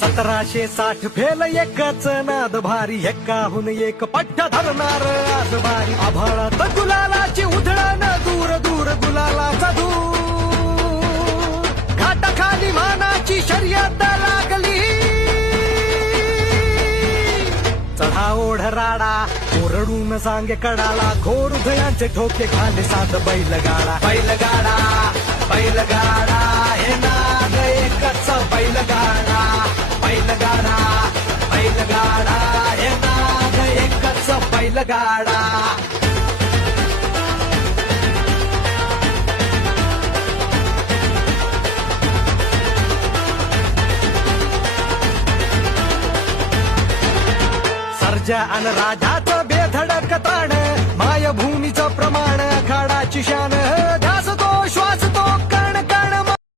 1760 fail एकच नाद भारी, एकाहून एक पट्ट धरणार आज भारी. आभाळात गुलालाची उधळण, दूर दूर गुलालाचा धूर. घाटाखाली मानाची शर्यत लागली, चढा ओढ राडा ओरडून सांगे कडाला. घोर हृदयांचे ठोके खाले सात बैलगाडा. बैलगाडा बैलगाडा हे नाद एकच बैलगाडा. बैलगाडा बैलगाडा हे नाद एकच बैलगाडा. सर्जा अन राजाचं बेधडक ताण, मायभूमीचं प्रमाण, आखाडाची शान.